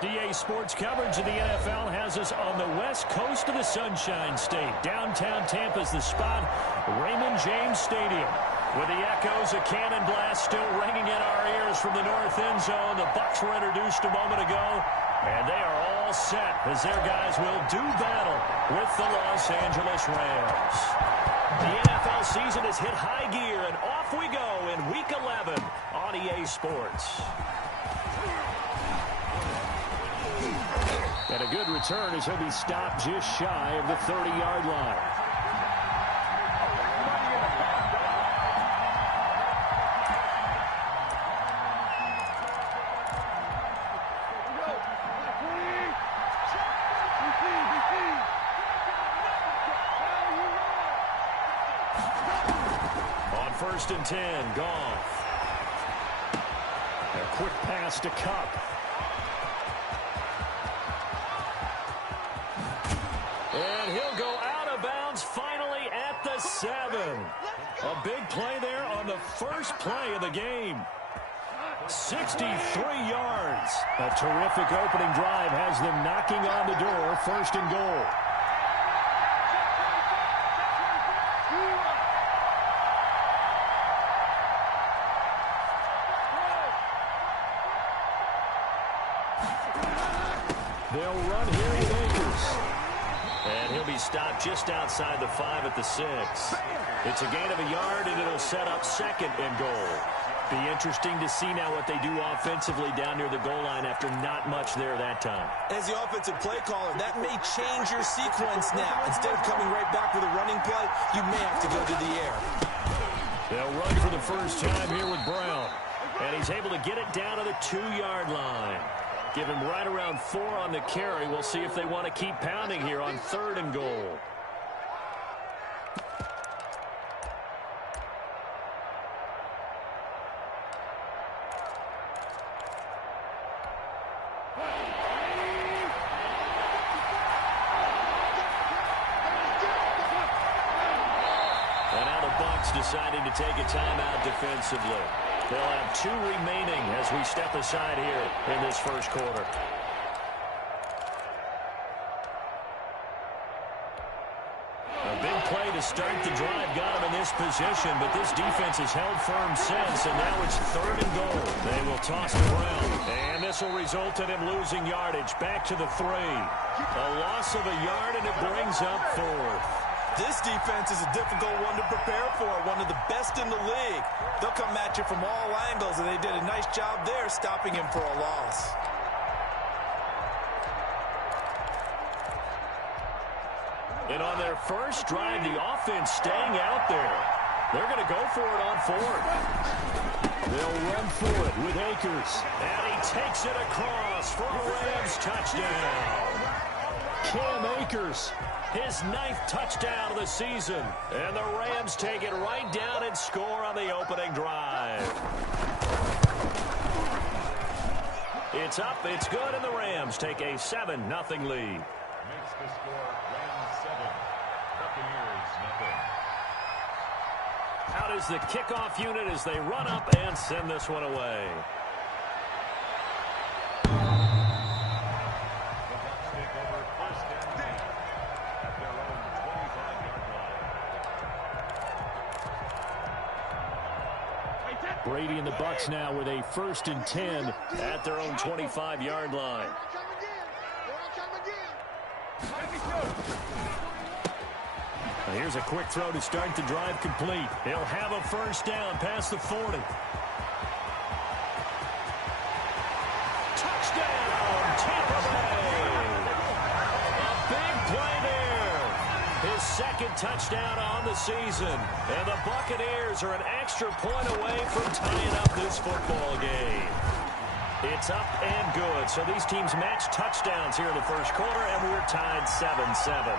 DA Sports coverage of the NFL has us on the west coast of the Sunshine State. Downtown Tampa's the spot, Raymond James Stadium. With the echoes of cannon blast still ringing in our ears from the north end zone. The Bucs were introduced a moment ago, and they are all set as their guys will do battle with the Los Angeles Rams. The NFL season has hit high gear, and off we go in Week 11 on EA Sports. And a good return as he'll be stopped just shy of the 30-yard line. On 1st and 10, Goff. A quick pass to Cup. And he'll go out of bounds finally at the 7. A big play there on the first play of the game. 63 yards. A terrific opening drive has them knocking on the door. 1st and goal. They'll run here with Akers. And he'll be stopped just outside the 5 at the 6. It's a gain of a yard, and it'll set up 2nd and goal. Be interesting to see now what they do offensively down near the goal line after not much there that time. As the offensive play caller, that may change your sequence now. Instead of coming right back with a running play, you may have to go to the air. They'll run for the first time here with Brown. And he's able to get it down to the 2-yard line. Give him right around 4 on the carry. We'll see if they want to keep pounding here on 3rd and goal. And now the Bucs deciding to take a timeout defensively. They'll have 2 remaining as we step aside here in this first quarter. A big play to start the drive got him in this position, but this defense has held firm since, and now it's 3rd and goal. They will toss it around, and this will result in him losing yardage back to the 3. A loss of a yard, and it brings up 4th. This defense is a difficult one to prepare for, one of the best in the league. They'll come at you from all angles, and they did a nice job there stopping him for a loss. And on their first drive, the offense staying out there. They're going to go for it on 4th. They'll run for it with Akers. And he takes it across for a Rams touchdown. Cam Akers, his 9th touchdown of the season. And the Rams take it right down and score on the opening drive. It's up, it's good, and the Rams take a 7-0 lead. Makes the score Rams 7, Buccaneers 0. Out is the kickoff unit as they run up and send this one away. Brady and the Bucs now with a 1st and 10 at their own 25-yard line. Now here's a quick throw to start the drive complete. He'll have a first down past the 40. Touchdown, Tampa Bay! A big play there. His 2nd touchdown on the season. And the Buccaneers are an extra point away from tying up this football game. It's up and good. So these teams match touchdowns here in the first quarter, and we're tied 7-7.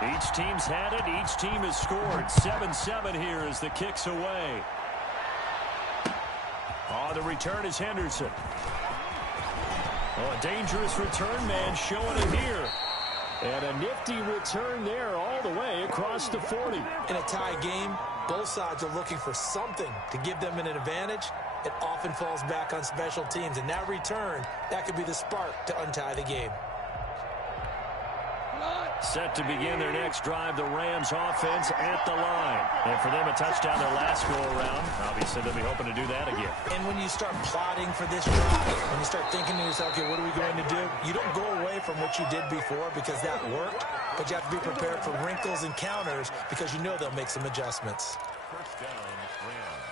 Each team's had it. Each team has scored. 7-7 here as the kick's away. On the return is Henderson. Oh, a dangerous return man showing it here. And a nifty return there all the way across the 40. In a tie game, both sides are looking for something to give them an advantage. It often falls back on special teams. And that return, that could be the spark to untie the game. Set to begin their next drive, the Rams offense at the line. And for them, a touchdown their last go-around. Obviously, they'll be hoping to do that again. And when you start plotting for this drive, when you start thinking to yourself, okay, what are we going to do? You don't go away from what you did before because that worked, but you have to be prepared for wrinkles and counters because you know they'll make some adjustments. First down, Rams.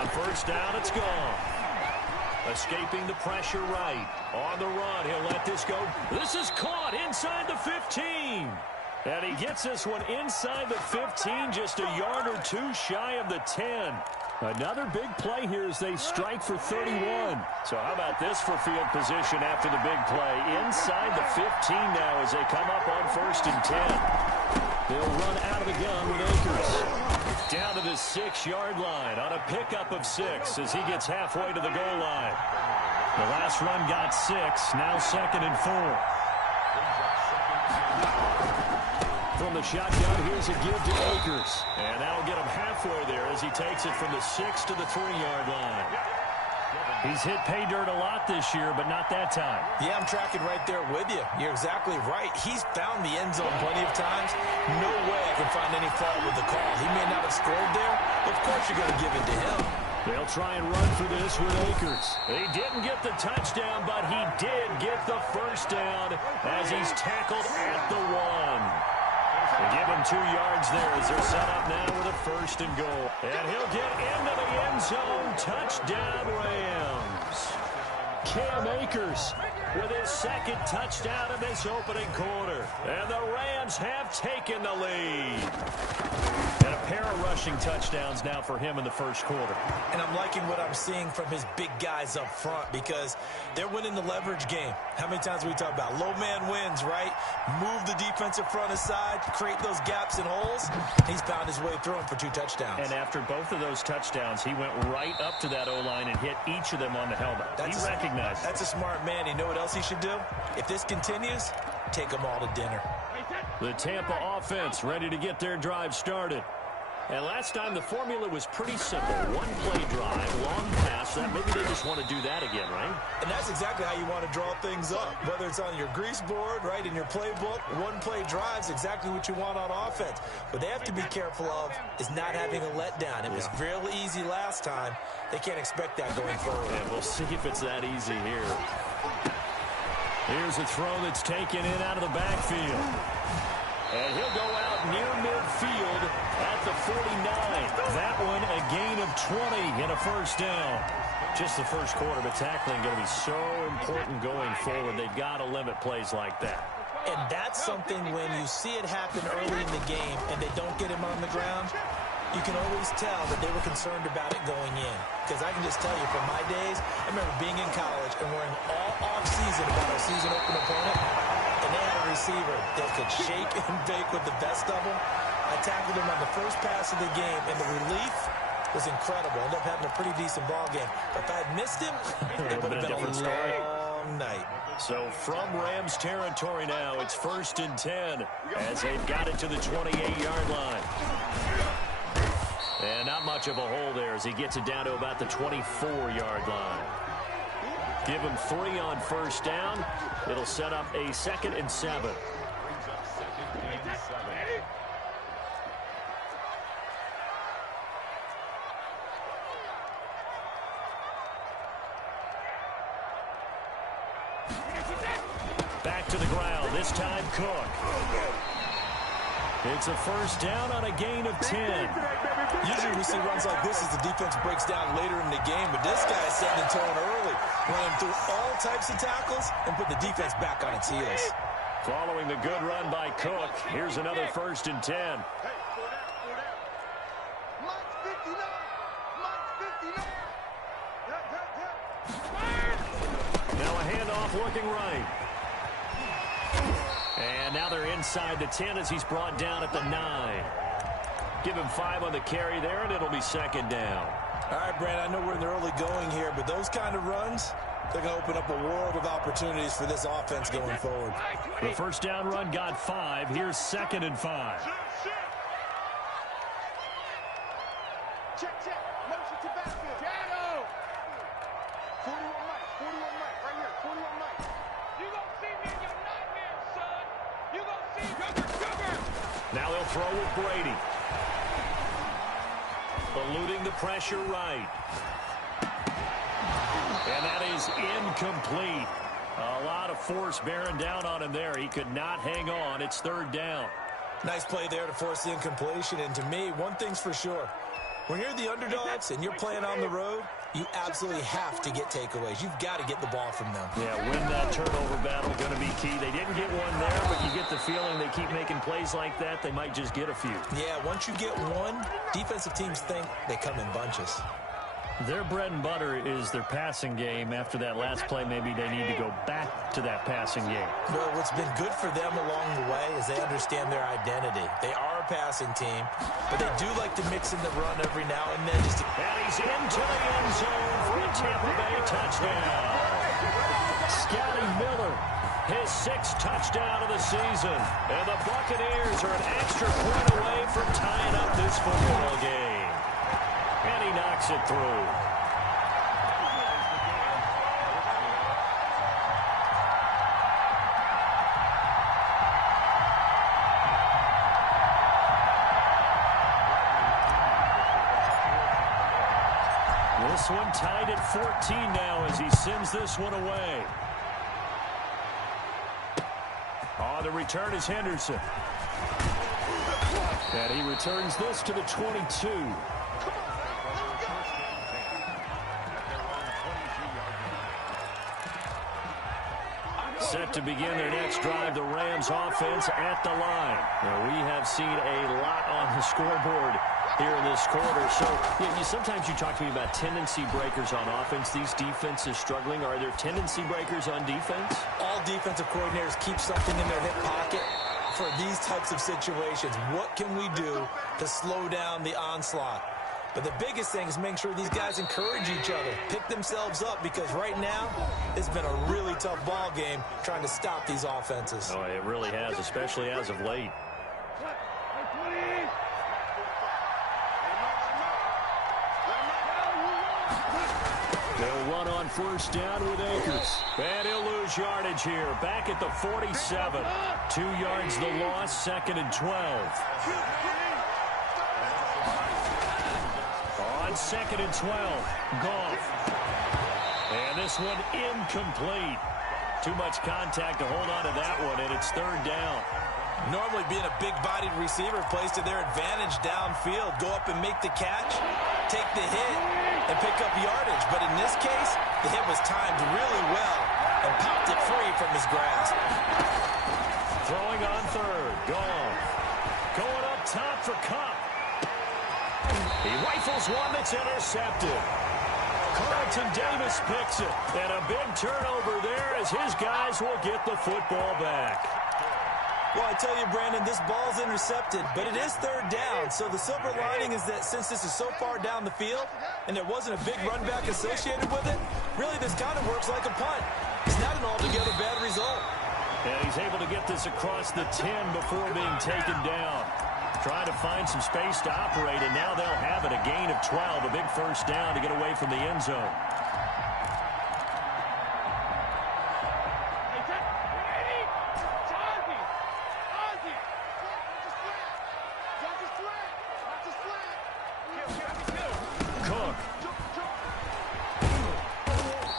On first down, it's gone. Escaping the pressure right. On the run, he'll let this go. This is caught inside the 15. And he gets this one inside the 15, just a yard or two shy of the 10. Another big play here as they strike for 31. So how about this for field position after the big play? Inside the 15 now as they come up on first and 10. They'll run out of the gun with Akers. Down to the 6-yard line on a pickup of 6 as he gets halfway to the goal line. The last run got 6, now 2nd and 4. From the shotgun, here's a give to Akers. And that'll get him halfway there as he takes it from the 6 to the 3-yard line. He's hit pay dirt a lot this year, but not that time. Yeah, I'm tracking right there with you. You're exactly right. He's found the end zone plenty of times. No way I can find any fault with the call. He may not have scored there, but of course you're going to give it to him. They'll try and run for this with Akers. He didn't get the touchdown, but he did get the first down as he's tackled at the 1. They give him 2 yards there as they're set up now with a first and goal. And he'll get into the end zone. Touchdown, Rams. Cam Akers with his 2nd touchdown in this opening quarter. And the Rams have taken the lead. And a pair of rushing touchdowns now for him in the first quarter. And I'm liking what I'm seeing from his big guys up front because they're winning the leverage game. How many times we talk about low man wins, right? Move the defensive front aside, create those gaps and holes. He's found his way through them for 2 touchdowns. And after both of those touchdowns, he went right up to that O-line and hit each of them on the helmet. He recognized it. That's a smart man. You know what else he should do? If this continues, take them all to dinner. The Tampa offense ready to get their drive started. And last time the formula was pretty simple. 1-play drive, long pass. Maybe they just want to do that again, right? And that's exactly how you want to draw things up. Whether it's on your grease board, right, in your playbook, 1-play drive's exactly what you want on offense. What they have to be careful of is not having a letdown. It was real easy last time. They can't expect that going forward. And we'll see if it's that easy here. Here's a throw that's taken in out of the backfield. And he'll go out near midfield at the 49. That one a gain of 20 and a first down. Just the first quarter, but tackling going to be so important going forward. They've got to limit plays like that. And that's something when you see it happen early in the game and they don't get him on the ground, you can always tell that they were concerned about it going in. Because I can just tell you from my days, I remember being in college and worrying all off-season about our season-open opponent. And they had a receiver that could shake and bake with the best of them. I tackled him on the first pass of the game, and the relief was incredible. I ended up having a pretty decent ball game. But if I had missed him, it would have been a long night. So from Rams territory now, it's 1st and 10 as they've got it to the 28-yard line. And not much of a hole there as he gets it down to about the 24-yard line. Give him 3 on first down. It'll set up a 2nd and 7. Back to the ground, this time Cook. It's a first down on a gain of 10. Usually we see runs like this as the defense breaks down later in the game, but this guy's setting the tone early, running through all types of tackles and put the defense back on its heels. Following the good run by Cook, here's another 1st and 10. Now a handoff looking right. And now they're inside the 10 as he's brought down at the 9. Give him 5 on the carry there, and it'll be second down. All right, Brandon, I know we're in the early going here, but those kind of runs, they're going to open up a world of opportunities for this offense going forward. The first down run got 5. Here's 2nd and 5. Check. Motion to backfield. Shadow. 41 Mike. 41 Mike. Right here. 41 Mike. You gonna see me in your nightmares, son. You gonna see Sugar. Now they'll throw with Brady. Eluding the pressure right. And that is incomplete. A lot of force bearing down on him there. He could not hang on. It's 3rd down. Nice play there to force the incompletion. And to me, one thing's for sure. When you're the underdogs and you're playing on the road, you absolutely have to get takeaways. You've got to get the ball from them. Yeah, win that turnover battle, going to be key. They didn't get one there, but you get the feeling they keep making plays like that, they might just get a few. Yeah, once you get one, defensive teams think they come in bunches. Their bread and butter is their passing game. After that last play, maybe they need to go back to that passing game. Well, what's been good for them along the way is they understand their identity. They are a passing team, but they do like to mix in the run every now and then. And he's into the end zone for a Tampa Bay touchdown. Scotty Miller, his 6th touchdown of the season. And the Buccaneers are an extra point away from tying up this football game. And he knocks it through. This one tied at 14 now as he sends this one away. On the return is Henderson. And he returns this to the 22. Set to begin their next drive, the Rams offense at the line. Now, we have seen a lot on the scoreboard here in this quarter. So sometimes you talk to me about tendency breakers on offense. These defenses struggling. Are there tendency breakers on defense? All defensive coordinators keep something in their hip pocket for these types of situations. What can we do to slow down the onslaught? But the biggest thing is making sure these guys encourage each other, pick themselves up, because right now it's been a really tough ball game trying to stop these offenses. Oh, it really has, especially as of late. They'll run on first down with Akers. And he'll lose yardage here. Back at the 47. 2 yards the loss, 2nd and 12. On 2nd and 12, Goff. And this one incomplete. Too much contact to hold on to that one, and it's 3rd down. Normally being a big-bodied receiver plays to their advantage downfield. Go up and make the catch, take the hit, and pick up yardage. But in this case, the hit was timed really well and popped it free from his grasp. Throwing on 3rd, Goff. Going up top for Kupp. He rifles one that's intercepted. Carlton Davis picks it. And a big turnover there as his guys will get the football back. Well, I tell you, Brandon, this ball's intercepted, but it is 3rd down. So the silver lining is that since this is so far down the field and there wasn't a big run back associated with it, really this kind of works like a punt. It's not an altogether bad result. And he's able to get this across the 10 before being taken down. Trying to find some space to operate, and now they'll have it. A gain of 12, a big first down to get away from the end zone. Cook.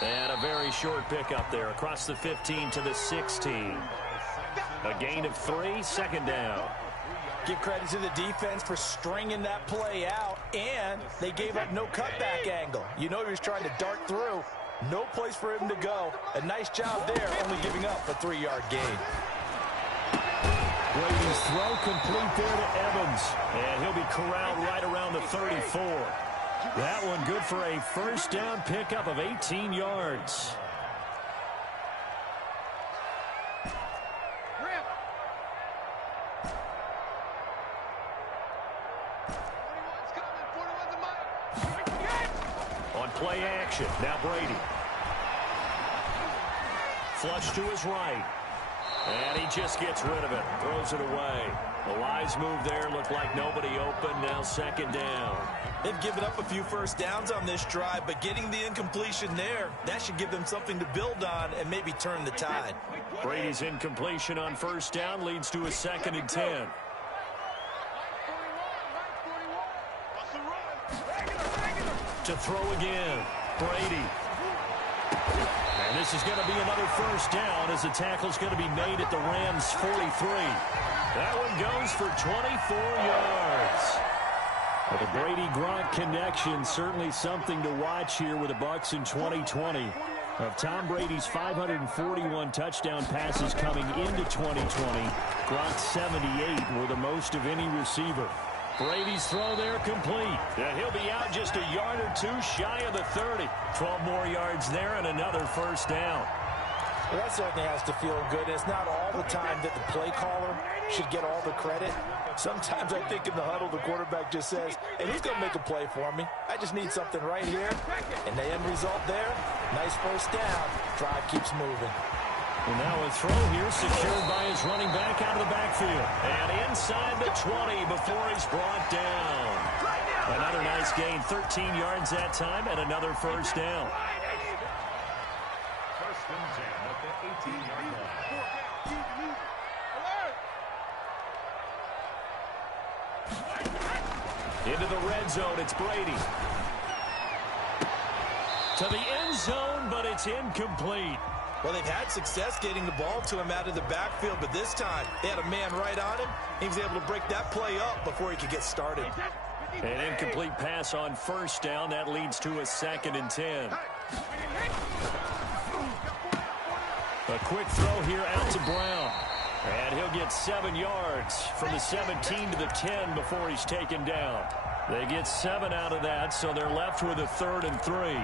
And a very short pickup there across the 15 to the 16. A gain of 3, 2nd down. Give credit to the defense for stringing that play out, and they gave up no cutback angle. You know he was trying to dart through. No place for him to go. A nice job there, only giving up a 3-yard gain. Brady's throw complete there to Evans, and he'll be corralled right around the 34. That one good for a first down pickup of 18 yards. play action. Now Brady. Flush to his right. And he just gets rid of it. Throws it away. A wise move there. Looked like nobody open. Now second down. They've given up a few first downs on this drive, but getting the incompletion there, that should give them something to build on and maybe turn the tide. Brady's incompletion on first down leads to a 2nd and 10. To throw again. Brady. And this is going to be another first down as the tackle's going to be made at the Rams' 43. That one goes for 24 yards. Well, the Brady-Gronk connection, certainly something to watch here with the Bucs in 2020. Of Tom Brady's 541 touchdown passes coming into 2020, Gronk's 78 were the most of any receiver. Brady's throw there complete. And he'll be out just a yard or two shy of the 30. 12 more yards there and another first down. Well, that certainly has to feel good. It's not all the time that the play caller should get all the credit. Sometimes I think in the huddle, the quarterback just says, hey, who's going to make a play for me? I just need something right here. And the end result there, nice first down. Drive keeps moving. Well, now a throw here secured by his running back out of the backfield. And inside the 20 before he's brought down. Another nice gain, 13 yards that time, and another first down. First and 10 at the 18-yard line. Into the red zone, it's Brady. To the end zone, but it's incomplete. Well, they've had success getting the ball to him out of the backfield, but this time they had a man right on him. He was able to break that play up before he could get started. An incomplete pass on first down. That leads to a 2nd and 10. A quick throw here out to Brown. And he'll get 7 yards from the 17 to the 10 before he's taken down. They get 7 out of that, so they're left with a 3rd and 3.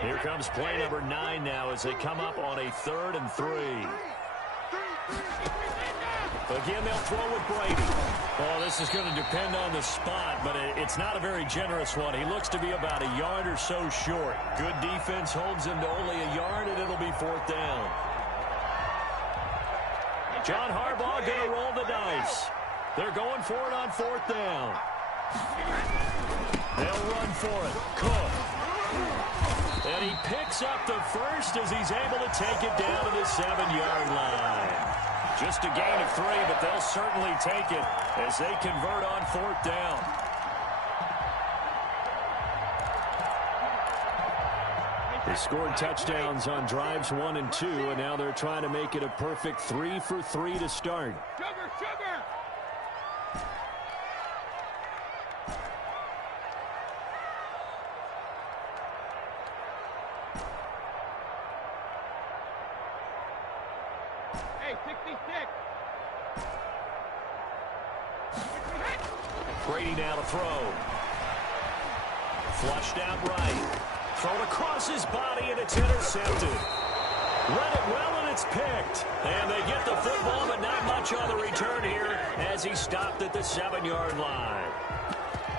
Here comes play number 9 now as they come up on a 3rd and 3. Again, they'll throw with Brady. Oh, this is going to depend on the spot, but it's not a very generous one. He looks to be about a yard or so short. Good defense holds him to only a yard, and it'll be 4th down. John Harbaugh going to roll the dice. They're going for it on 4th down. They'll run for it. Cook. And he picks up the first as he's able to take it down to the 7-yard line. Just a gain of 3, but they'll certainly take it as they convert on 4th down. They scored touchdowns on drives 1 and 2, and now they're trying to make it a perfect 3 for 3 to start. Brady now to throw. Flushed out right. Thrown across his body, and it's intercepted. Read it well, and it's picked. And they get the football, but not much on the return here as he stopped at the 7-yard line.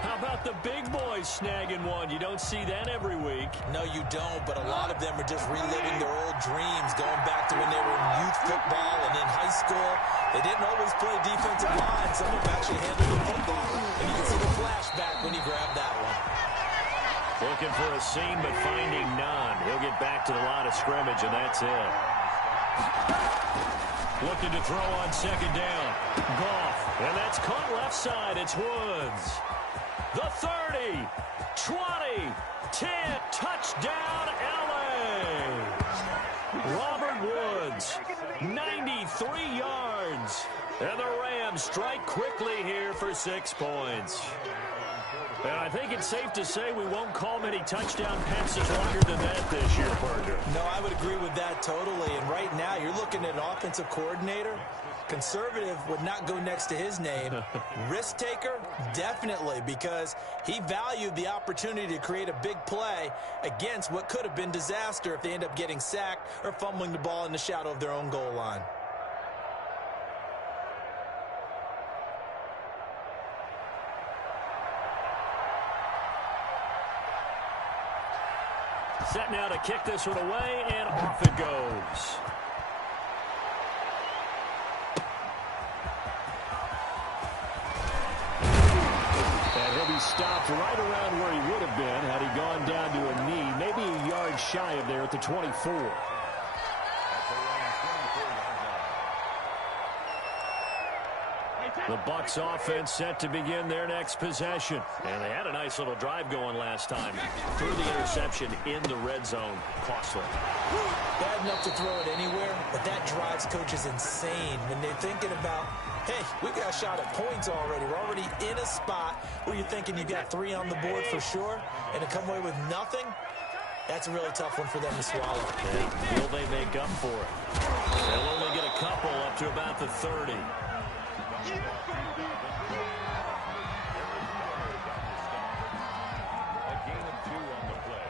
How about the big boys snagging one? You don't see that every week. No, you don't, but a lot of them are just reliving their old dreams, going back to when they were in youth football and in high school. They didn't always play defensive line. Some of them actually handled the football. And you can see the flashback when he grabbed that one. Looking for a seam, but finding none. He'll get back to the line of scrimmage, and that's it. Looking to throw on 2nd down. Goff, and that's caught left side. It's Woods. The 30, 20, 10, touchdown, L.A. Robert Woods, 93 yards. And the Rams strike quickly here for 6 points. And I think it's safe to say we won't call many touchdown passes longer than that this year, Parker. No, I would agree with that totally. And right now, you're looking at an offensive coordinator. Conservative would not go next to his name. Risk taker, definitely, because he valued the opportunity to create a big play against what could have been disaster if they end up getting sacked or fumbling the ball in the shadow of their own goal line. Set now to kick this one away, and off it goes. And he'll be stopped right around where he would have been had he gone down to a knee, maybe a yard shy of there at the 24. The Bucs offense set to begin their next possession. And they had a nice little drive going last time. Threw the interception in the red zone. Costly. Bad enough to throw it anywhere, but that drives coaches insane when they're thinking about, hey, we got a shot at points already. We're already in a spot where you're thinking you got 3 on the board for sure, and to come away with nothing, that's a really tough one for them to swallow. And will they make up for it? They'll only get a couple up to about the 30. A gain of 2 on the play.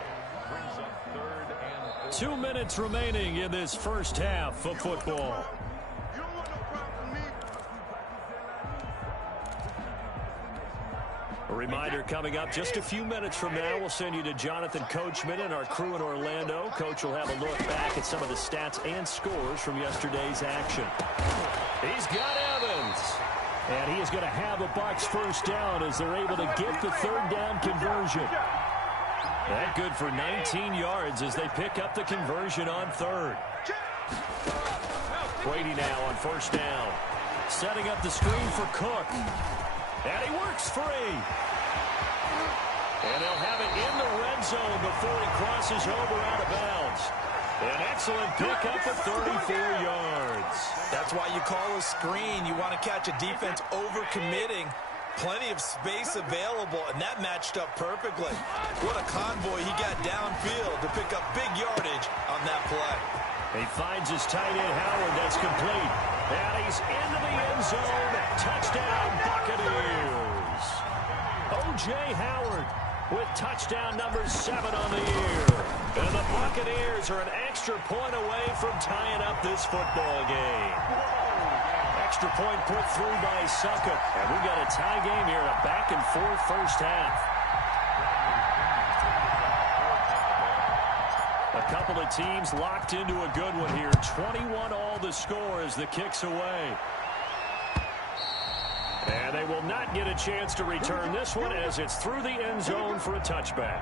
Brings up 3rd and 4. 2 minutes remaining in this first half of football. A reminder coming up just a few minutes from now, we'll send you to Jonathan Coachman and our crew in Orlando. Coach will have a look back at some of the stats and scores from yesterday's action. He's got Evans. And he is going to have a Bucs first down as they're able to get the 3rd down conversion. That good for 19 yards as they pick up the conversion on 3rd. Brady now on first down. Setting up the screen for Cook. And he works free. And they'll have it in the red zone before he crosses over out of bounds. An excellent pickup of 34 yards. That's why you call a screen. You want to catch a defense over-committing. Plenty of space available, and that matched up perfectly. What a convoy he got downfield to pick up big yardage on that play. He finds his tight end, Howard. That's complete. And he's into the end zone. Touchdown, Buccaneers. O.J. Howard with touchdown number 7 on the year. And the Buccaneers are an extra point away from tying up this football game. Extra point put through by Succop. And we've got a tie game here, a back-and-forth first half. A couple of teams locked into a good one here. 21 all the score as the kick's away. And they will not get a chance to return this one as it's through the end zone for a touchback.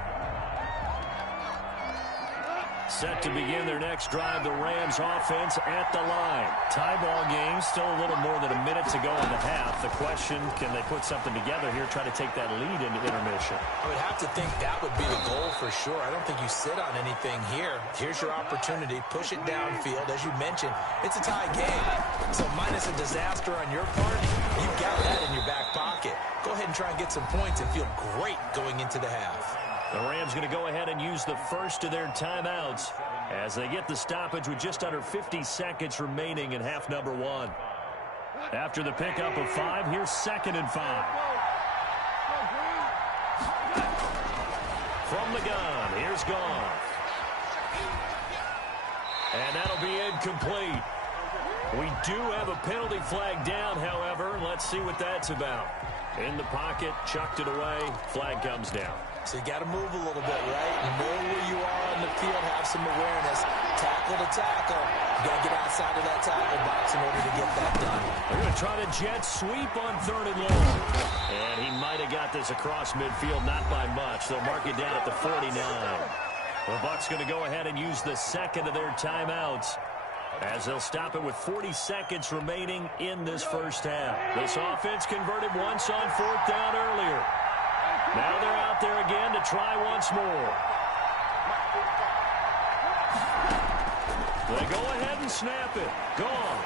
Set to begin their next drive, the Rams offense at the line. Tie ball game, still a little more than a minute to go in the half. The question, can they put something together here, try to take that lead into intermission? I would have to think that would be the goal for sure. I don't think you sit on anything here. Here's your opportunity. Push it downfield. As you mentioned, it's a tie game. So minus a disaster on your part, you've got that in your back pocket. Go ahead and try and get some points and feel great going into the half. The Rams going to go ahead and use the first of their timeouts as they get the stoppage with just under 50 seconds remaining in half number 1. After the pickup of 5, here's 2nd and 5. From the gun, here's Goff. And that'll be incomplete. We do have a penalty flag down, however. Let's see what that's about. In the pocket, chucked it away, flag comes down. So you got to move a little bit, right? Know where you are on the field, have some awareness. Tackle to tackle. You got to get outside of that tackle box in order to get that done. They're going to try to jet sweep on 3rd and long. And he might have got this across midfield, not by much. They'll mark it down at the 49. The Bucs going to go ahead and use the second of their timeouts as they'll stop it with 40 seconds remaining in this first half. This offense converted once on 4th down earlier. Now they're out there again to try once more. They go ahead and snap it. Gone.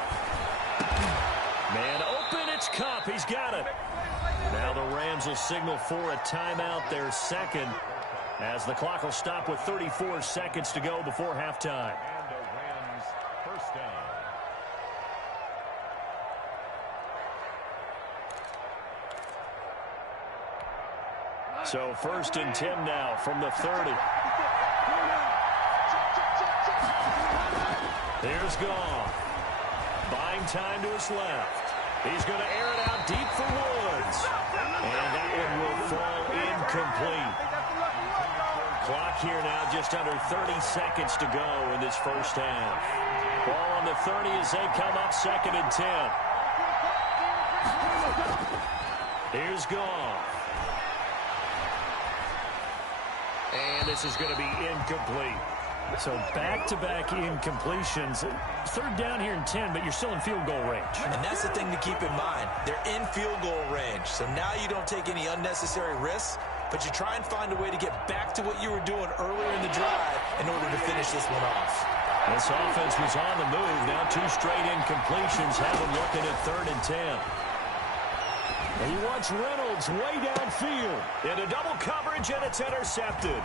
Man open, it's Kupp. He's got it. Now the Rams will signal for a timeout, their second, as the clock will stop with 34 seconds to go before halftime. And the Rams first down. So 1st and 10 now from the 30. Here's Goff. Buying time to his left. He's going to air it out deep for Woods. And that one will fall incomplete. Clock here now, just under 30 seconds to go in this first half. Ball on the 30 as they come up 2nd and 10. Here's Goff. And this is going to be incomplete. So back-to-back incompletions. 3rd down here and 10, but you're still in field goal range. And that's the thing to keep in mind. They're in field goal range. So now you don't take any unnecessary risks, but you try and find a way to get back to what you were doing earlier in the drive in order to finish this one off. This offense was on the move. Now 2 straight incompletions have them looking at 3rd and 10. And he wants Reynolds way downfield. Into double coverage, and it's intercepted.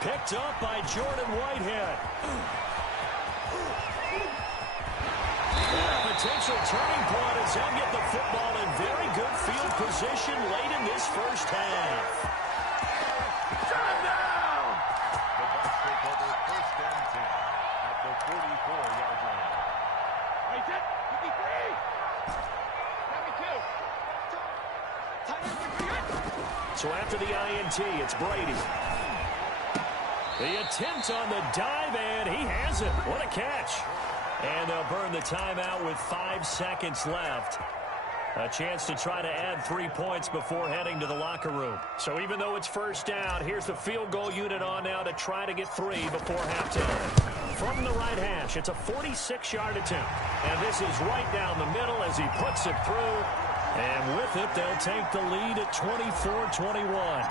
Picked up by Jordan Whitehead. Potential turning point as they'll get the football in very good field position late in this first half. Touchdown! The Bucs take over 1st and 10 at the 44-yard line. Hey, set. 53. 72. So after the INT, it's Brady. The attempt on the dive, and he has it. What a catch. And they'll burn the timeout with 5 seconds left. A chance to try to add 3 points before heading to the locker room. So even though it's 1st down, here's the field goal unit on now to try to get 3 before halftime. From the right hash, it's a 46-yard attempt. And this is right down the middle as he puts it through. And with it, they'll take the lead at 24-21.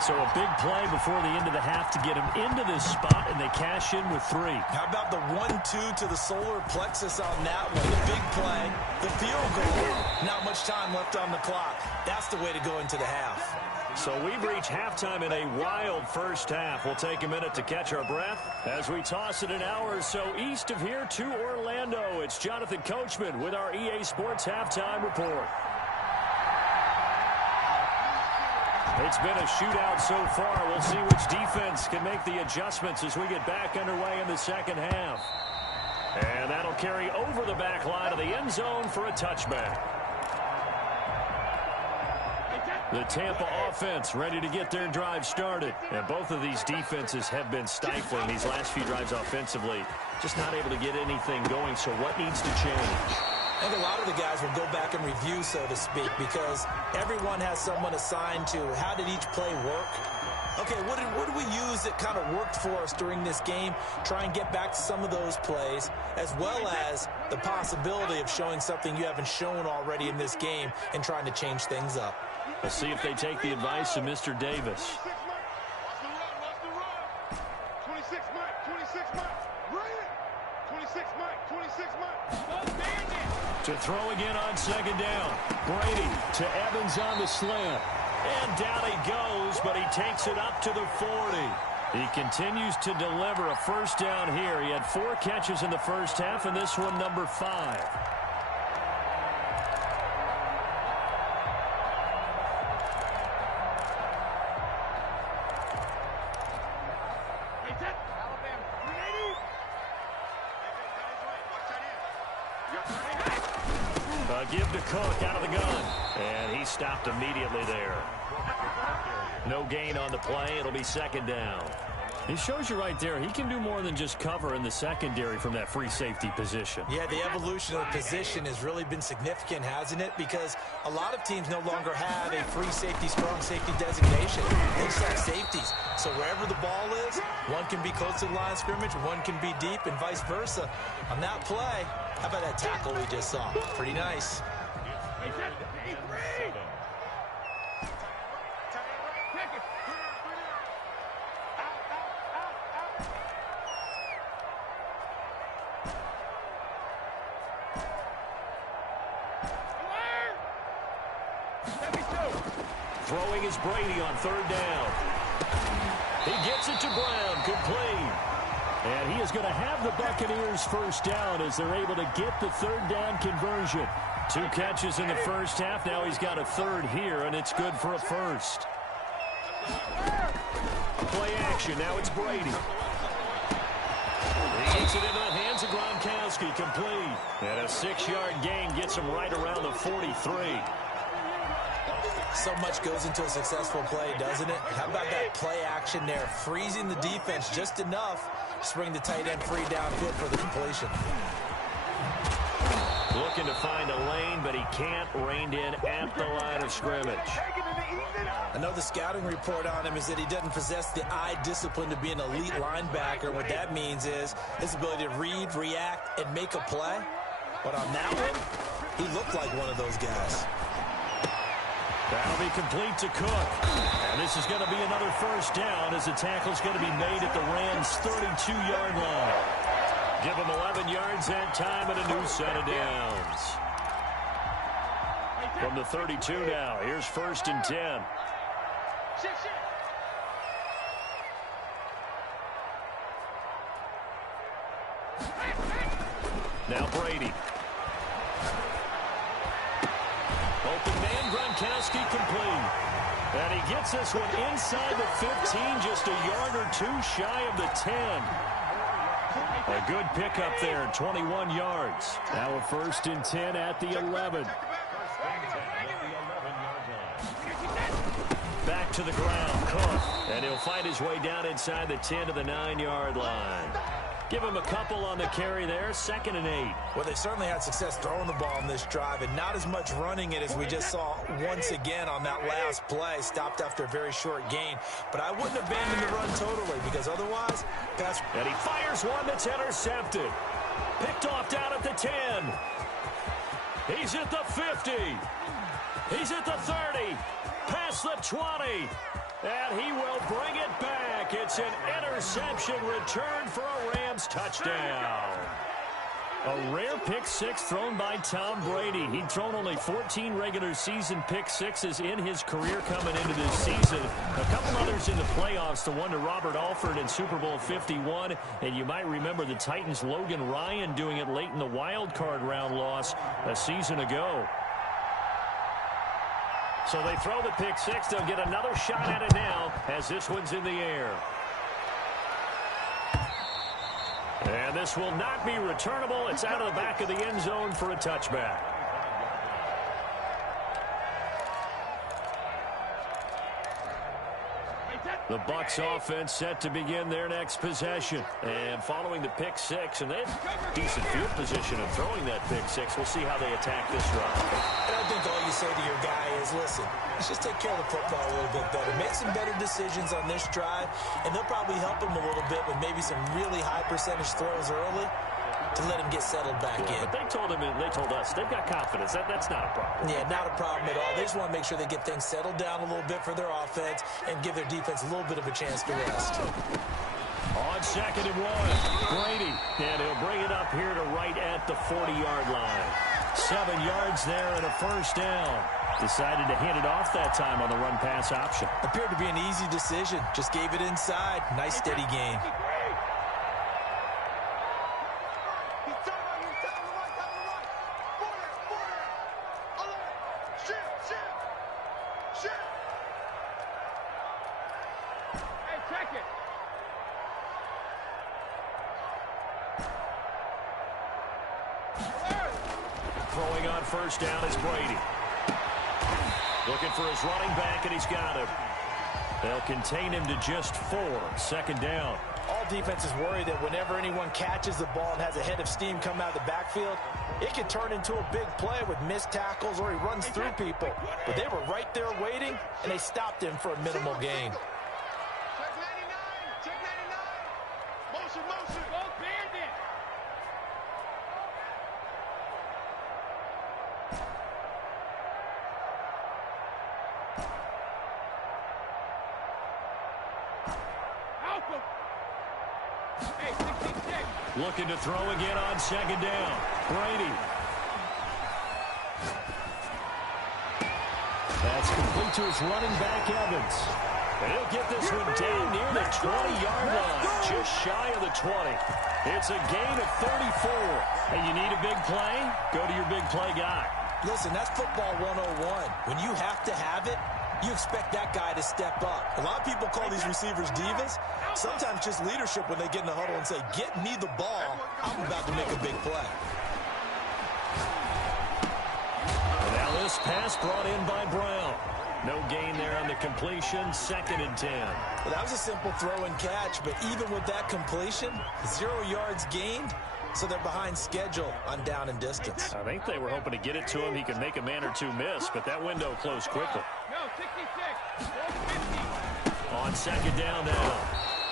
So a big play before the end of the half to get him into this spot, and they cash in with 3. How about the 1-2 to the solar plexus on that one? The big play, the field goal, not much time left on the clock. That's the way to go into the half. So we've reached halftime in a wild first half. We'll take a minute to catch our breath as we toss it an hour or so east of here to Orlando. It's Jonathan Coachman with our EA Sports Halftime Report. It's been a shootout so far. We'll see which defense can make the adjustments as we get back underway in the second half. And that'll carry over the back line of the end zone for a touchback. The Tampa offense ready to get their drive started. And both of these defenses have been stifling these last few drives offensively. Just not able to get anything going, so what needs to change? I think a lot of the guys will go back and review, so to speak, because everyone has someone assigned to how did each play work. Okay, what did we use that kind of worked for us during this game? Try and get back to some of those plays, as well as the possibility of showing something you haven't shown already in this game and trying to change things up. Let's see if they take the advice of Mr. Davis. 26 Mike, 26 Mike, bring it. 26 Mike, 26 Mike. To throw again on 2nd down. Brady to Evans on the slant. And down he goes, but he takes it up to the 40. He continues to deliver a 1st down here. He had 4 catches in the first half, and this one number 5. Give to Cook out of the gun. And he stopped immediately there. No gain on the play. It'll be 2nd down. He shows you right there, he can do more than just cover in the secondary from that free safety position. Yeah, the evolution of the position has really been significant, hasn't it? Because a lot of teams no longer have a free safety, strong safety designation. They just have safeties. So wherever the ball is, one can be close to the line of scrimmage, one can be deep, and vice versa. On that play, how about that tackle we just saw? Pretty nice. Throwing is Brady on 3rd down. He gets it to Brown, complete. And he is going to have the Buccaneers 1st down as they're able to get the 3rd down conversion. 2 catches in the first half. Now he's got a 3rd here, and it's good for a 1st. Play action. Now it's Brady. He gets it into the hands of Gronkowski, complete. And a 6-yard gain gets him right around the 43. So much goes into a successful play, doesn't it? How about that play action there, freezing the defense just enough to bring the tight end free downfield for the completion. Looking to find a lane, but he can't. Reined in at the line of scrimmage. I know the scouting report on him is that he doesn't possess the eye discipline to be an elite linebacker. What that means is his ability to read, react, and make a play. But on that one, he looked like one of those guys. That'll be complete to Cook. And this is going to be another first down as the tackle's going to be made at the Rams' 32-yard line. Give them 11 yards that time and a new set of downs. From the 32 now, here's 1st and 10. Now Brady. Open man, Gronkowski complete. And he gets this one inside the 15, just a yard or two shy of the 10. A good pickup there, 21 yards. Now a 1st and 10 at the 11. Back to the ground, Cook. And he'll find his way down inside the 10 to the 9-yard line. Give him a couple on the carry there, 2nd and 8. Well, they certainly had success throwing the ball in this drive and not as much running it as we just saw once again on that last play. Stopped after a very short gain. But I wouldn't abandon the run totally because otherwise, that's... And he fires one that's intercepted. Picked off down at the 10. He's at the 50. He's at the 30. Past the 20. And he will bring it back. It's an interception return for a Rams touchdown. A rare pick six thrown by Tom Brady. He'd thrown only 14 regular season pick sixes in his career coming into this season. A couple others in the playoffs, the one to Robert Alford in Super Bowl 51. And you might remember the Titans' Logan Ryan doing it late in the wild card round loss a season ago. So they throw the pick six. They'll get another shot at it now as this one's in the air. And this will not be returnable. It's out of the back of the end zone for a touchback. The Bucs offense set to begin their next possession. And following the pick six, and they have decent field position of throwing that pick six. We'll see how they attack this drive. And I think all you say to your guy is, listen, let's just take care of the football a little bit better. Make some better decisions on this drive, and they'll probably help him a little bit with maybe some really high percentage throws early to let him get settled back in. But they told us they've got confidence. That's not a problem. Yeah, not a problem at all. They just want to make sure they get things settled down a little bit for their offense and give their defense a little bit of a chance to rest. On 2nd and 1, Brady, and he'll bring it up here to right at the 40-yard line. 7 yards there and a first down. Decided to hand it off that time on the run-pass option. Appeared to be an easy decision. Just gave it inside. Nice, steady gain. Throwing on first down is Brady. Looking for his running back, and he's got him. They'll contain him to just 4. 2nd down. All defenses worry that whenever anyone catches the ball and has a head of steam come out of the backfield, it can turn into a big play with missed tackles or he runs through people. But they were right there waiting, and they stopped him for a minimal gain. Check 99. Check 99. Motion, motion. Go Bandit. Alpha. Hey, 66. Looking to throw again on 2nd down. Brady. That's complete to his running back, Evans. And he'll get this one down near the 20-yard line, just shy of the 20. It's a gain of 34. And you need a big play? Go to your big play guy. Listen, that's football 101. When you have to have it, you expect that guy to step up. A lot of people call these receivers divas. Sometimes just leadership when they get in the huddle and say, get me the ball. I'm about to make a big play. And now this pass brought in by Brown. No gain there on the completion. 2nd and 10. Well, that was a simple throw and catch, but even with that completion, 0 yards gained, so they're behind schedule on down and distance. I think they were hoping to get it to him. He could make a man or two miss, but that window closed quickly. No, 66. 50. On 2nd down now,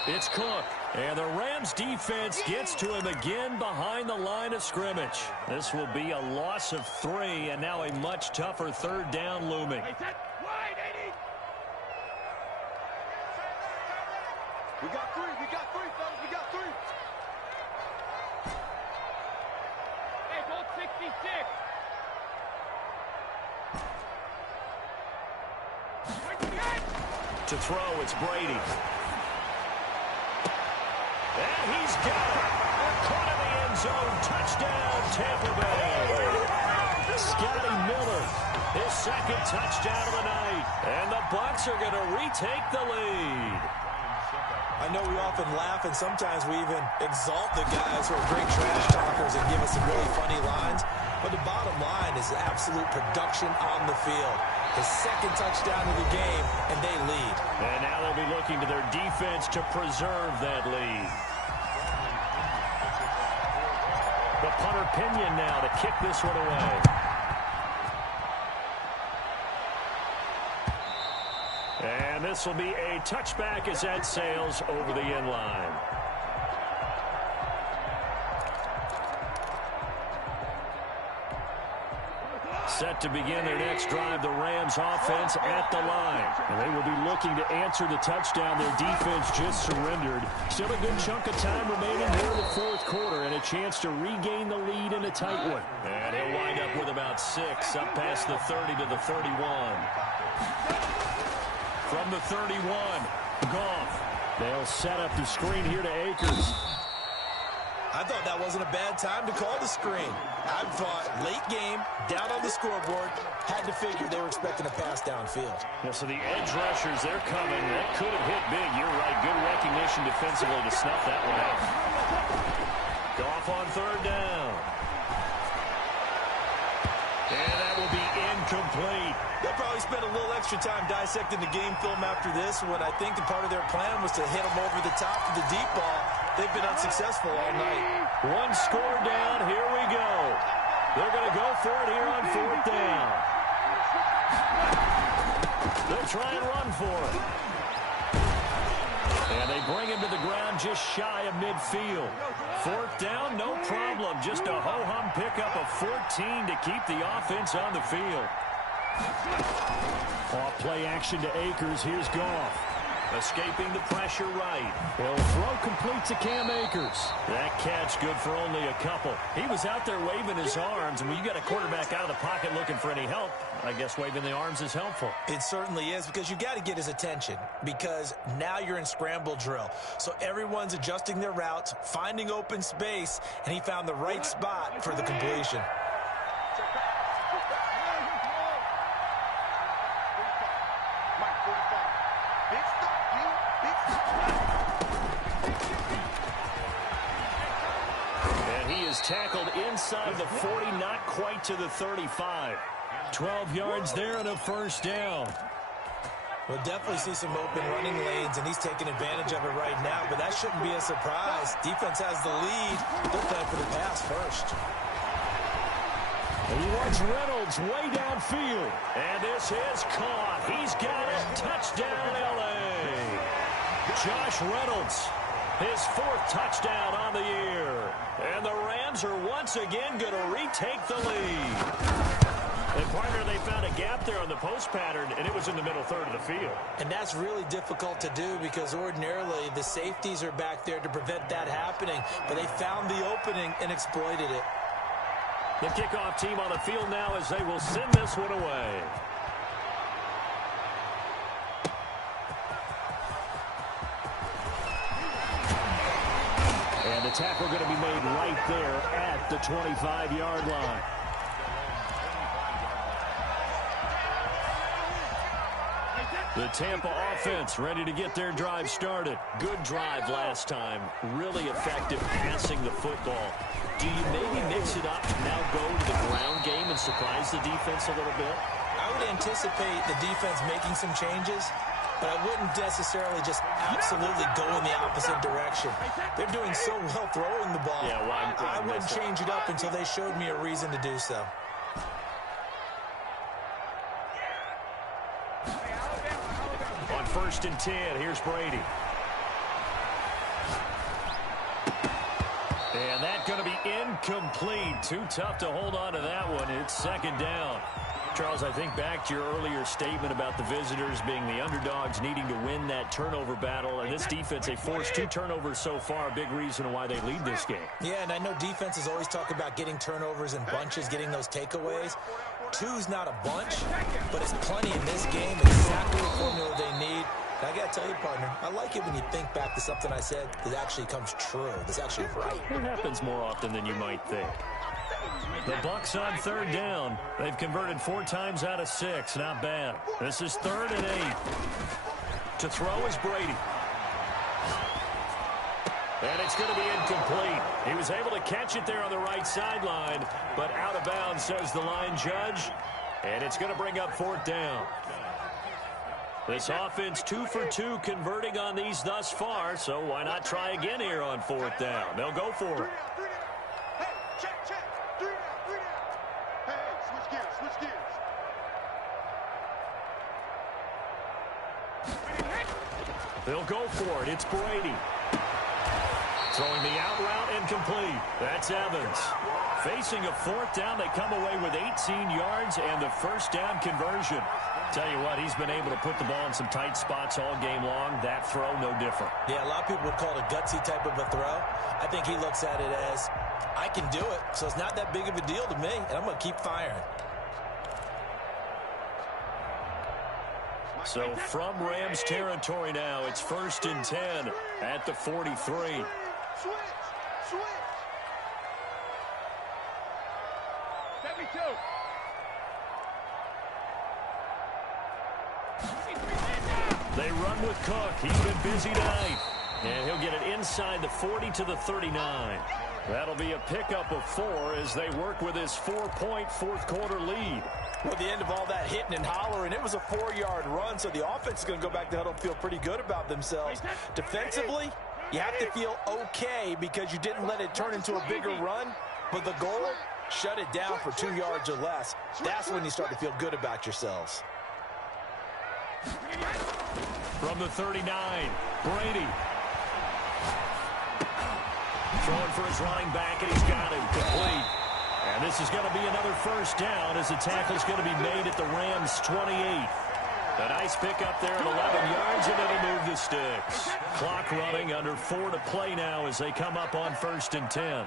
it's Cook. And the Rams defense gets to him again behind the line of scrimmage. This will be a loss of 3, and now a much tougher 3rd down looming. Wide, 80. We got 3, fellas. We got 3. Hey, hold 66. To throw, it's Brady. And he's got it. Caught in the end zone. Touchdown, Tampa Bay. Scotty Miller, his 2nd touchdown of the night. And the Bucs are going to retake the lead. I know we often laugh, and sometimes we even exalt the guys who are great trash talkers and give us some really funny lines. But the bottom line is absolute production on the field. His 2nd touchdown of the game, and they lead. And now they'll be looking to their defense to preserve that lead. The punter Pinion now to kick this one away. And this will be a touchback as that sails over the end line. Set to begin their next drive, the Rams offense at the line. And they will be looking to answer the touchdown their defense just surrendered. Still a good chunk of time remaining here in the 4th quarter and a chance to regain the lead in a tight one. And he'll wind up with about 6 up past the 30 to the 31. From the 31, Goff. They'll set up the screen here to Akers. I thought that wasn't a bad time to call the screen. I thought late game, down on the scoreboard, had to figure they were expecting a pass downfield. Yeah, so the edge rushers, they're coming. That could have hit big. You're right. Good recognition defensively to snuff that one out. Goff on 3rd down. And that will be incomplete. They'll probably spend a little extra time dissecting the game film after this, when I think part of their plan was to hit them over the top of the deep ball. They've been unsuccessful all night. 1 score down. Here we go. They're going to go for it here on 4th down. They'll try and run for it. And they bring him to the ground just shy of midfield. 4th down, no problem. Just a ho-hum pickup of 14 to keep the offense on the field. Off play action to Akers. Here's Goff. Escaping the pressure right. He'll throw complete to Cam Akers. That catch good for only a couple. He was out there waving his arms, and when you got a quarterback out of the pocket looking for any help, I guess waving the arms is helpful. It certainly is, because you got to get his attention, because now you're in scramble drill. So everyone's adjusting their routes, finding open space, and he found the right spot for the completion. Tackled inside the 40, not quite to the 35. 12 yards there and a 1st down. We'll definitely see some open running lanes, and he's taking advantage of it right now, but that shouldn't be a surprise. Defense has the lead. They're playing for the pass first. And he wants Reynolds way downfield. And this is caught. He's got it. Touchdown, L.A. Josh Reynolds. His 4th touchdown on the year. And the Rams are once again going to retake the lead. And partner, they found a gap there on the post pattern, and it was in the middle 3rd of the field. And that's really difficult to do, because ordinarily the safeties are back there to prevent that happening. But they found the opening and exploited it. The kickoff team on the field now as they will send this one away. And the tackle going to be made right there at the 25-yard line. The Tampa offense ready to get their drive started. Good drive last time. Really effective passing the football. Do you maybe mix it up, now go to the ground game and surprise the defense a little bit? I I would anticipate the defense making some changes, but I wouldn't necessarily just absolutely go in the opposite direction. They're doing so well throwing the ball. Yeah, I wouldn't change it up until they showed me a reason to do so. On 1st and 10, here's Brady. And that's going to be incomplete. Too tough to hold on to that one. It's 2nd down. Charles, I think back to your earlier statement about the visitors being the underdogs, needing to win that turnover battle. And this defense, they forced 2 turnovers so far, a big reason why they lead this game. Yeah, and I know defenses always talk about getting turnovers in bunches, getting those takeaways. 2's not a bunch, but it's plenty in this game, exactly the formula they need. And I got to tell you, partner, I like it when you think back to something I said that actually comes true, that's actually right. It happens more often than you might think. The Bucs on 3rd down. They've converted 4 times out of 6. Not bad. This is 3rd and 8. To throw is Brady. And it's going to be incomplete. He was able to catch it there on the right sideline, but out of bounds, says the line judge. And it's going to bring up 4th down. This offense 2 for 2 converting on these thus far, so why not try again here on 4th down? They'll go for it. They'll go for it. It's Brady. Throwing the out route incomplete. That's Evans. Facing a 4th down, they come away with 18 yards and the 1st down conversion. Tell you what, he's been able to put the ball in some tight spots all game long. That throw, no different. Yeah, a lot of people would call it a gutsy type of a throw. I think he looks at it as, I can do it, so it's not that big of a deal to me, and I'm going to keep firing. So from Rams territory now, it's 1st and 10 at the 43. Switch. Let me go. They run with Cook. He's been busy tonight. And he'll get it inside the 40 to the 39. That'll be a pickup of 4 as they work with his 4-point 4th quarter lead. Well, at the end of all that hitting and hollering, it was a 4-yard run, so the offense is going to go back to huddle, feel pretty good about themselves. Defensively, you have to feel okay because you didn't let it turn into a bigger run, but the goal, shut it down for 2 yards or less. That's when you start to feel good about yourselves. From the 39, Brady. Throwing for his running back, and he's got him complete. And this is going to be another 1st down as the tackle's going to be made at the Rams' 28. A nice pickup there at 11 yards, and it'll move the sticks. Clock running, under 4 to play now as they come up on 1st and 10.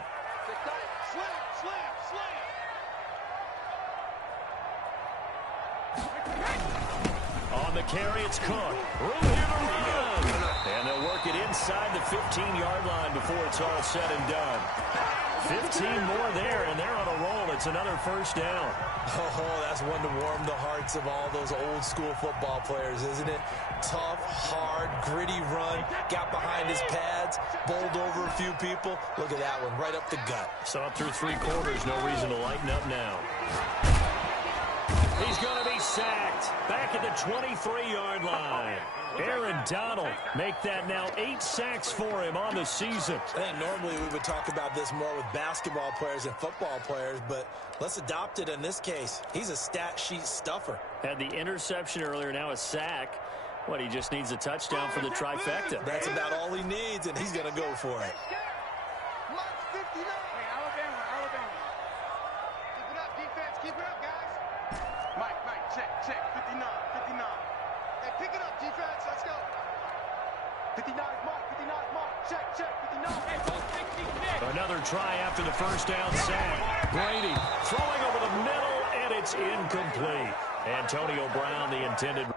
On the carry, it's Cook. Room here to run. And they'll work it inside the 15-yard line before it's all said and done. 15 more there, and they're on a roll. It's another 1st down. Oh, that's one to warm the hearts of all those old-school football players, isn't it? Tough, hard, gritty run. Got behind his pads, bowled over a few people. Look at that one, right up the gut. Saw it through 3 quarters. No reason to lighten up now. He's going to be sacked back at the 23-yard line. Aaron Donald make that now 8 sacks for him on the season. I think normally we would talk about this more with basketball players and football players, but let's adopt it in this case. He's a stat sheet stuffer. Had the interception earlier, now a sack. What, he just needs a touchdown for the trifecta. That's about all he needs, and he's going to go for it. Alabama. Keep it up, defense. Keep it up, guys. Mike, check. 59. Hey, pick it up, defense. Let's go. 59 mark. Check. 59. Another try after the 1st down sack. Brady throwing over the middle, and it's incomplete. Antonio Brown, the intended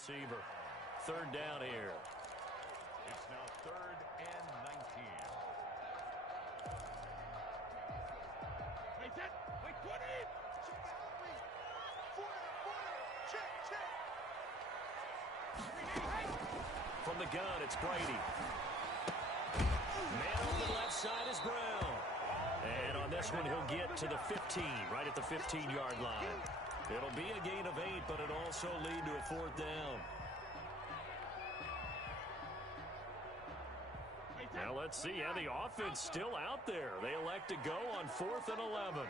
receiver. Third down here. It's now 3rd and 19. Wait, set. Wait, 20. Check, check. From the gun, it's Brady. Man on the left side is Brown. And on this one, he'll get to the 15, right at the 15-yard line. It'll be a gain of 8, but it'll also lead to a 4th down. Now let's see how the offense still out there. They elect to go on 4th and 11.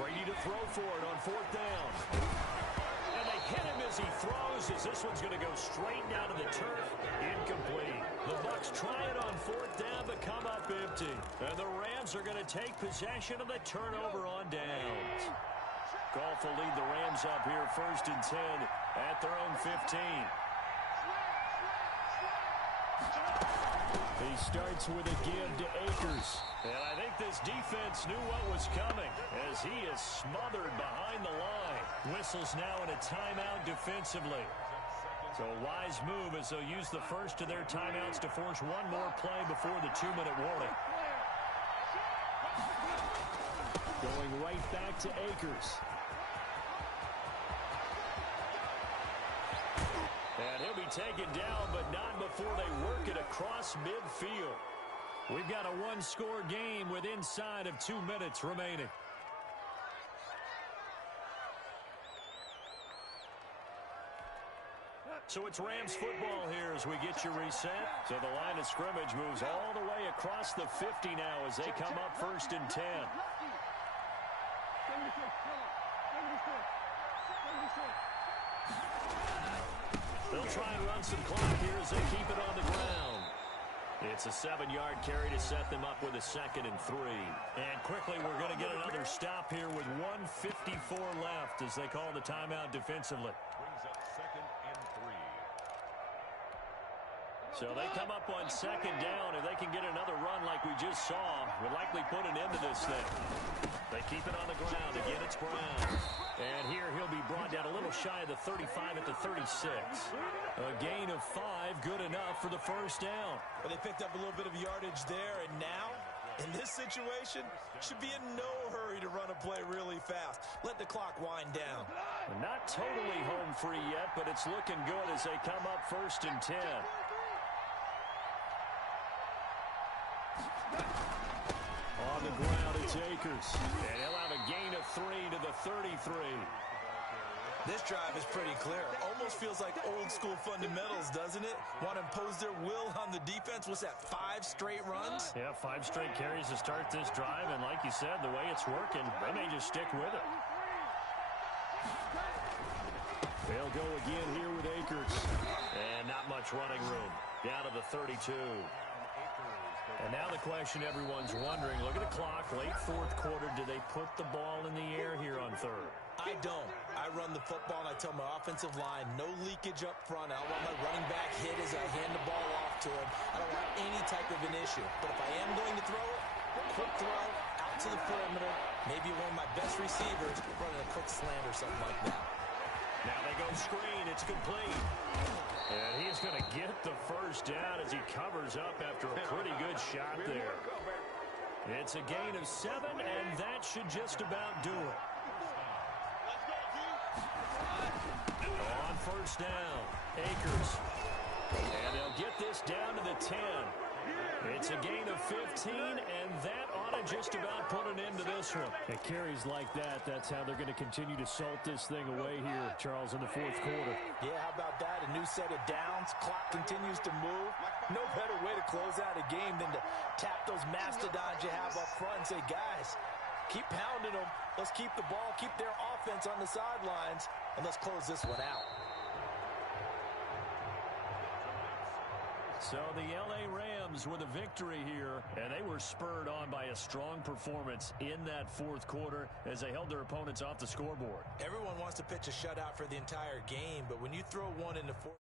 Brady to throw for it on 4th down. And they hit him as he throws, as this one's going to go straight down to the turf. Incomplete. The Bucs try it on 4th down, but come up empty. And the Rams are going to take possession of the turnover on downs. Goff will lead the Rams up here 1st and 10 at their own 15. He starts with a give to Akers. And I think this defense knew what was coming as he is smothered behind the line. Whistles now in a timeout defensively. So a wise move as they'll use the first of their timeouts to force one more play before the 2-minute warning. Going right back to Akers. And he'll be taken down, but not before they work it across midfield. We've got a one-score game with inside of 2 minutes remaining. So it's Rams football here as we get you reset. So the line of scrimmage moves all the way across the 50 now as they come up 1st and 10. They'll try and run some clock here as they keep it on the ground. It's a 7-yard carry to set them up with a 2nd and 3. And quickly we're going to get another stop here with 1:54 left as they call the timeout defensively. Brings up 2nd and 3. So they come up on 2nd down. If they can get another run like we just saw, would likely put an end to this thing. They keep it on the ground. Again, it's Brown. And here he'll be brought down a little shy of the 35 at the 36. A gain of 5, good enough for the 1st down. Well, they picked up a little bit of yardage there, and now, in this situation, should be in no hurry to run a play really fast. Let the clock wind down. Not totally home free yet, but it's looking good as they come up 1st and 10. On the ground, it's Akers. And he'll have a gain of 3 to the 33. This drive is pretty clear. Almost feels like old school fundamentals, doesn't it? Want to impose their will on the defense. What's that, 5 straight runs? Yeah, 5 straight carries to start this drive. And like you said, the way it's working, they may just stick with it. They'll go again here with Akers. And not much running room. Down to the 32. And now the question everyone's wondering, look at the clock, late 4th quarter, do they put the ball in the air here on 3rd? I don't. I run the football and I tell my offensive line, no leakage up front. I don't want my running back hit as I hand the ball off to him. I don't want any type of an issue. But if I am going to throw it, quick throw, out to the perimeter, maybe one of my best receivers running a quick slant or something like that. Now they go screen. It's complete. And he's going to get the 1st down as he covers up after a pretty good shot there. It's a gain of 7, and that should just about do it. On 1st down, Akers. And they'll get this down to the 10. It's a gain of 15, and that ought to just about put an end to this one. It carries like that. That's how they're going to continue to salt this thing away here, Charles, in the 4th quarter. Yeah, how about that? A new set of downs. Clock continues to move. No better way to close out a game than to tap those mastodons you have up front and say, guys, keep pounding them. Let's keep the ball, keep their offense on the sidelines, and let's close this one out. So the L.A. Rams with a victory here, and they were spurred on by a strong performance in that 4th quarter as they held their opponents off the scoreboard. Everyone wants to pitch a shutout for the entire game, but when you throw one in the 4th